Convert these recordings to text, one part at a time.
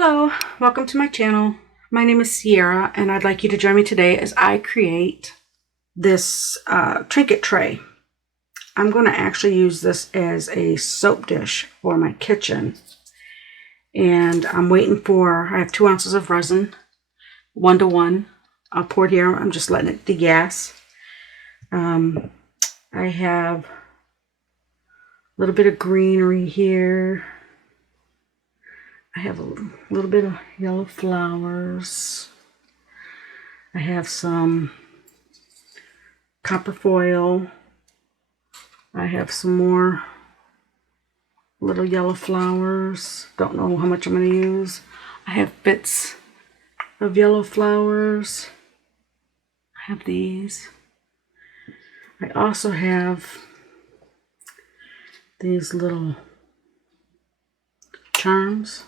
Hello, welcome to my channel. My name is Sierra and I'd like you to join me today as I create this trinket tray. I'm going to actually use this as a soap dish for my kitchen. And I'm waiting for, I have 2 ounces of resin, 1:1. I'll pour it here, I'm just letting it degas. I have a little bit of greenery here. I have a little bit of yellow flowers. I have some copper foil. I have some more little yellow flowers. Don't know how much I'm going to use. I have bits of yellow flowers. I have these. I also have these little charms.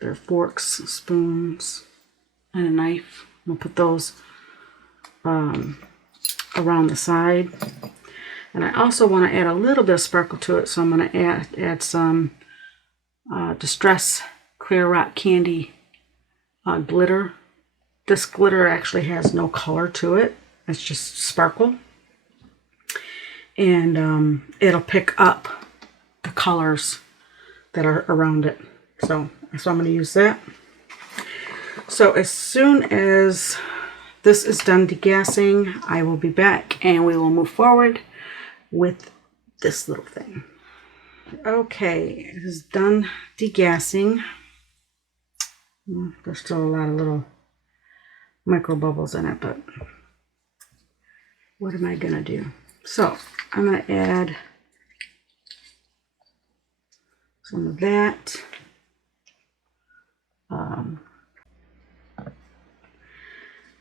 They're forks, spoons, and a knife. We'll put those around the side. And I also want to add a little bit of sparkle to it, so I'm going to add some Distress Clear Rock Candy glitter. This glitter actually has no color to it. It's just sparkle. And it'll pick up the colors that are around it. So I'm going to use that. So as soon as this is done degassing, I will be back and we will move forward with this little thing. Okay, it is done degassing. There's still a lot of little micro bubbles in it, but what am I gonna do? So I'm gonna add some of that.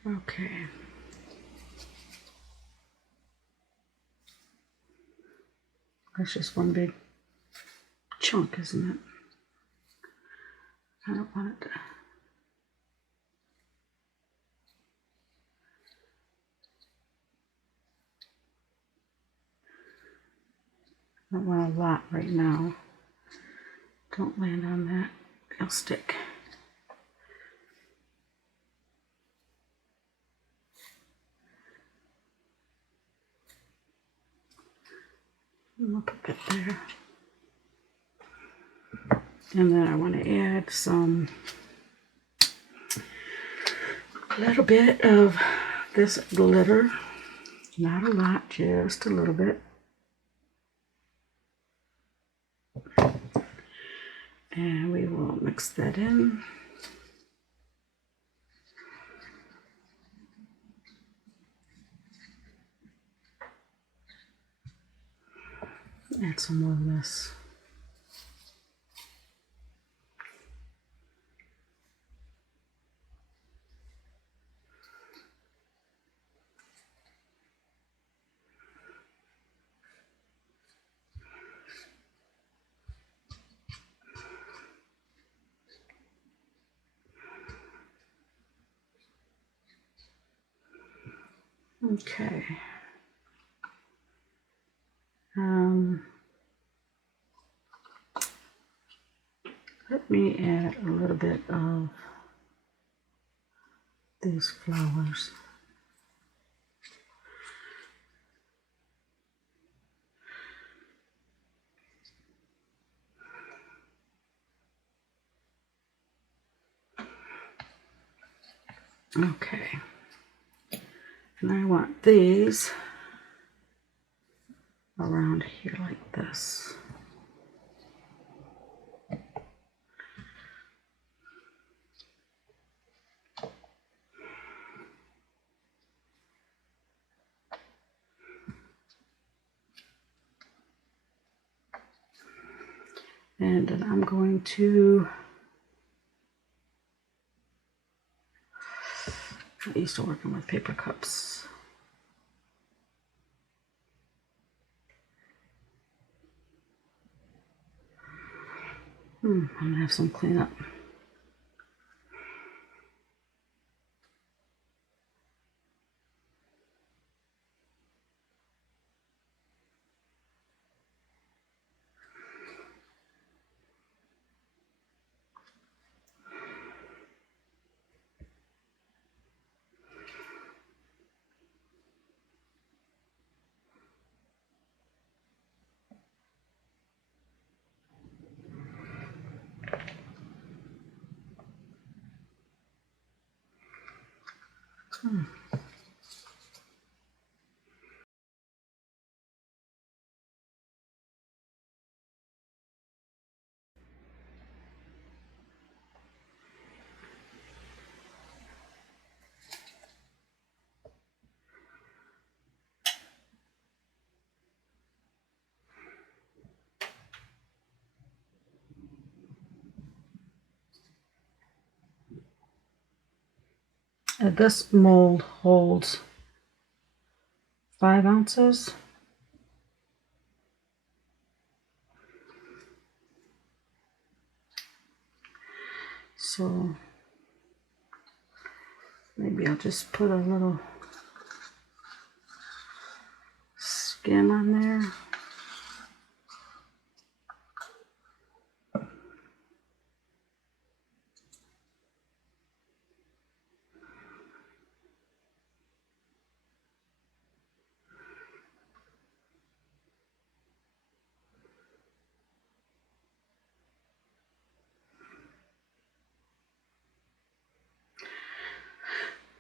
Okay. That's just one big chunk, isn't it? I don't want it to... I don't want a lot right now. Don't land on that. It'll stick. I'll put that there. And then I want to add some, a little bit of this glitter. Not a lot, just a little bit. And we will mix that in. Add some more of this. Okay. Let me add a little bit of these flowers. Okay. And I want these around here like this. And then I'm going to, I'm used to working with paper cups. I'm gonna have some cleanup. This mold holds 5 ounces. So maybe I'll just put a little skim on there.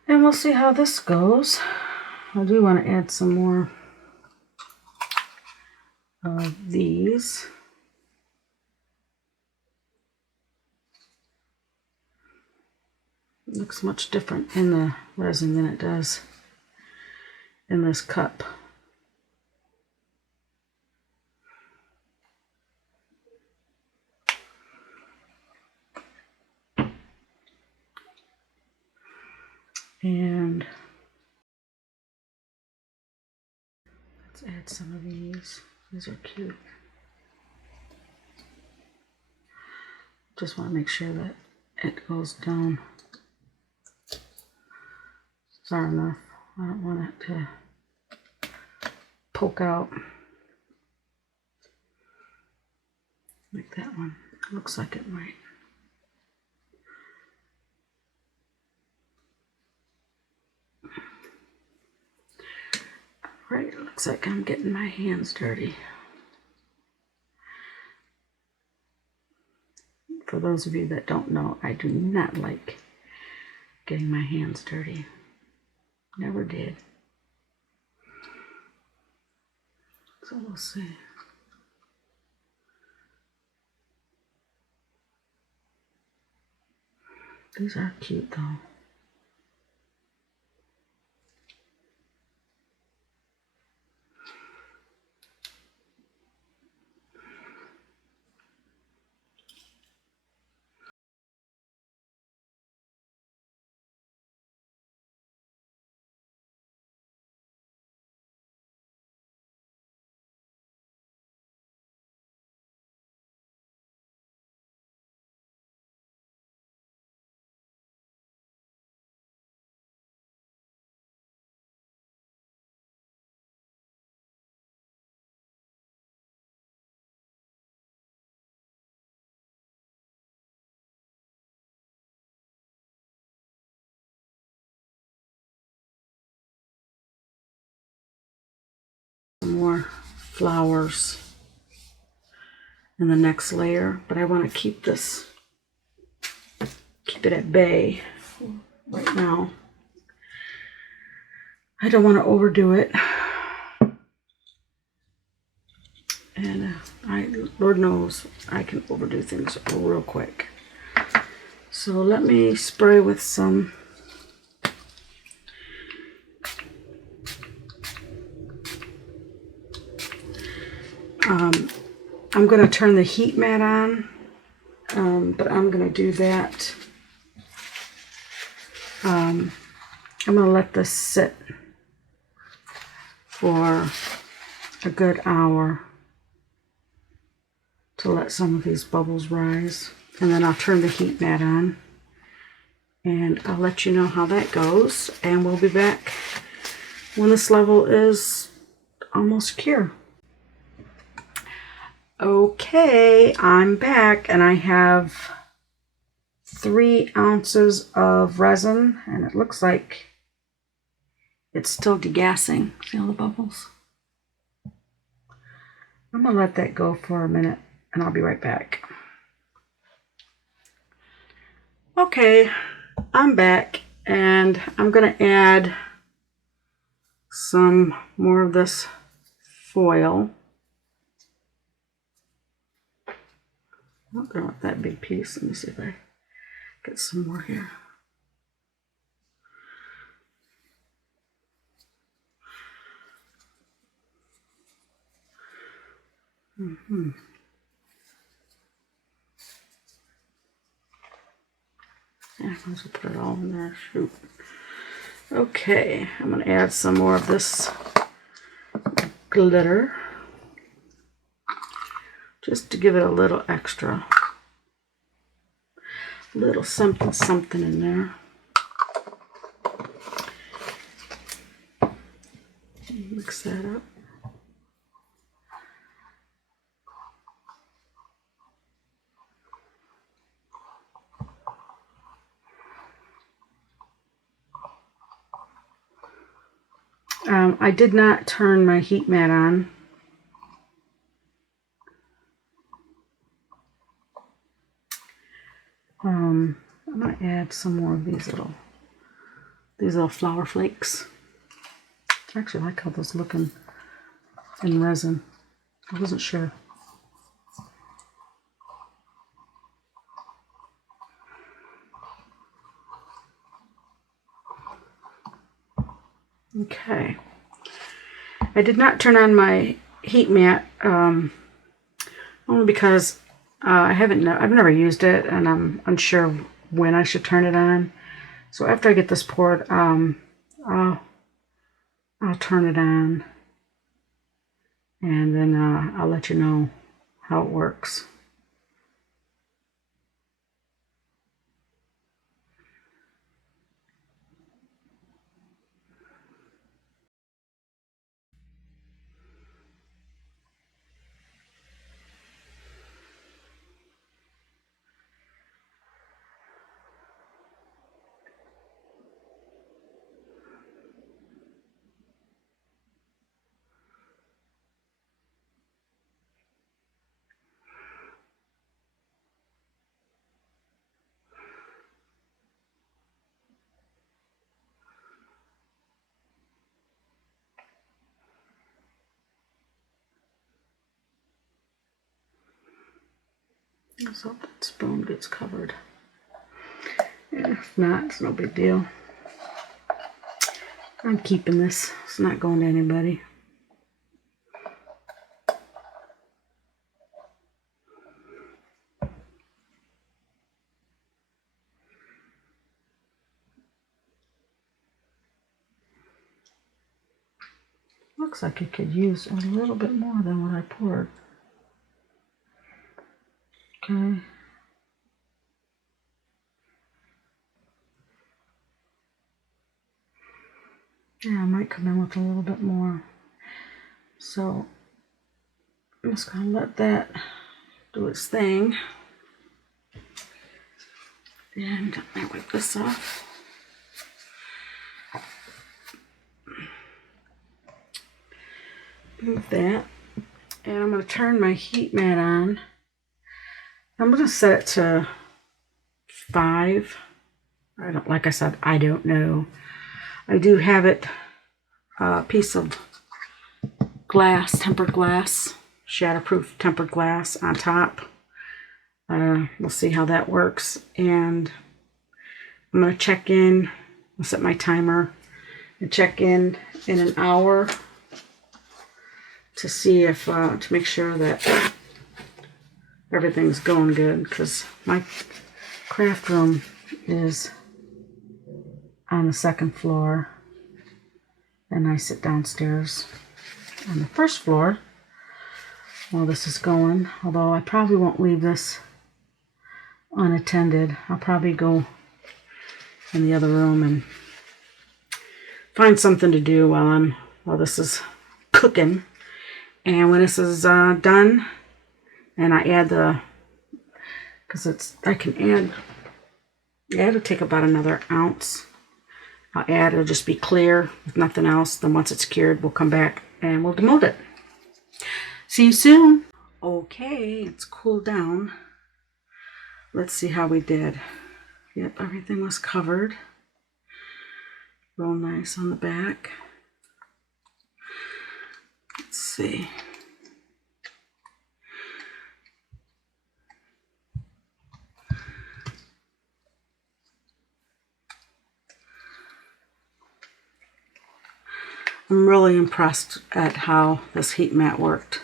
And we'll see how this goes. I do want to add some more of these. It looks much different in the resin than it does in this cup. And let's add some of these. These are cute. Just want to make sure that it goes down far enough. I don't want it to poke out like that one. Looks like it might. Right, looks like I'm getting my hands dirty. For those of you that don't know, I do not like getting my hands dirty. Never did. So we'll see. These are cute though. Some more flowers in the next layer, but I want to keep it at bay right now. I don't want to overdo it. And Lord knows I can overdo things real quick. So let me spray with some I'm going to turn the heat mat on, but I'm going to do that. I'm going to let this sit for a good hour to let some of these bubbles rise. And then I'll turn the heat mat on and I'll let you know how that goes. And we'll be back when this level is almost cure. Okay, I'm back and I have 3 ounces of resin and it looks like it's still degassing. See all the bubbles? I'm gonna let that go for a minute and I'll be right back. Okay, I'm back And I'm going to add some more of this foil. I don't want that big piece. Let me see if I get some more here. Yeah, I must put it all in there. Shoot. Okay, I'm going to add some more of this glitter just to give it a little extra. Little something something in there. Mix that up. I did not turn my heat mat on. I'm going to add some more of these little flour flakes. I actually like how those look in resin. I wasn't sure. Okay. I did not turn on my heat mat only because I've never used it, and I'm unsure when I should turn it on. So after I get this poured, I'll turn it on, and then I'll let you know how it works. Let's hope that spoon gets covered. If not, it's no big deal. I'm keeping this. It's not going to anybody. Looks like it could use a little bit more than what I poured. Okay. Yeah, I might come in with a little bit more. So I'm just going to let that do its thing. And I wipe this off. Move that. And I'm going to turn my heat mat on. I'm going to set it to 5. Like I said, I don't know. I do have it a piece of glass, tempered glass, shatterproof tempered glass on top. We'll see how that works. And I'm going to check in. I'll set my timer and check in an hour to see if, to make sure that everything's going good, because my craft room is on the 2nd floor and I sit downstairs on the 1st floor while this is going. Although I probably won't leave this unattended. I'll probably go in the other room and find something to do while this is cooking. And when this is done, and I add it'll take about another ounce. I'll add, it'll just be clear with nothing else. Then once it's cured, we'll come back and we'll demold it. See you soon. Okay, it's cooled down. Let's see how we did. Yep, everything was covered. Real nice on the back. Let's see. I'm really impressed at how this heat mat worked.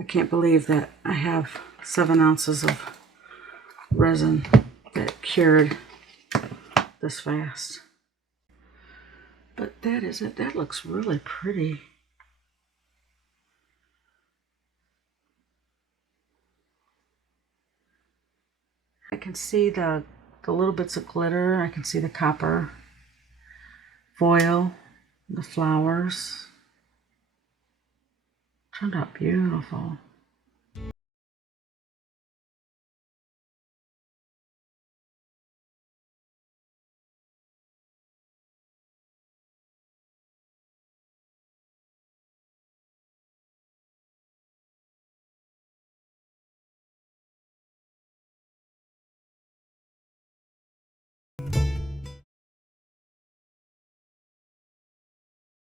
I can't believe that I have 7 ounces of resin that cured this fast. But that is it. That looks really pretty. I can see the little bits of glitter. I can see the copper foil, the flowers. Turned out beautiful.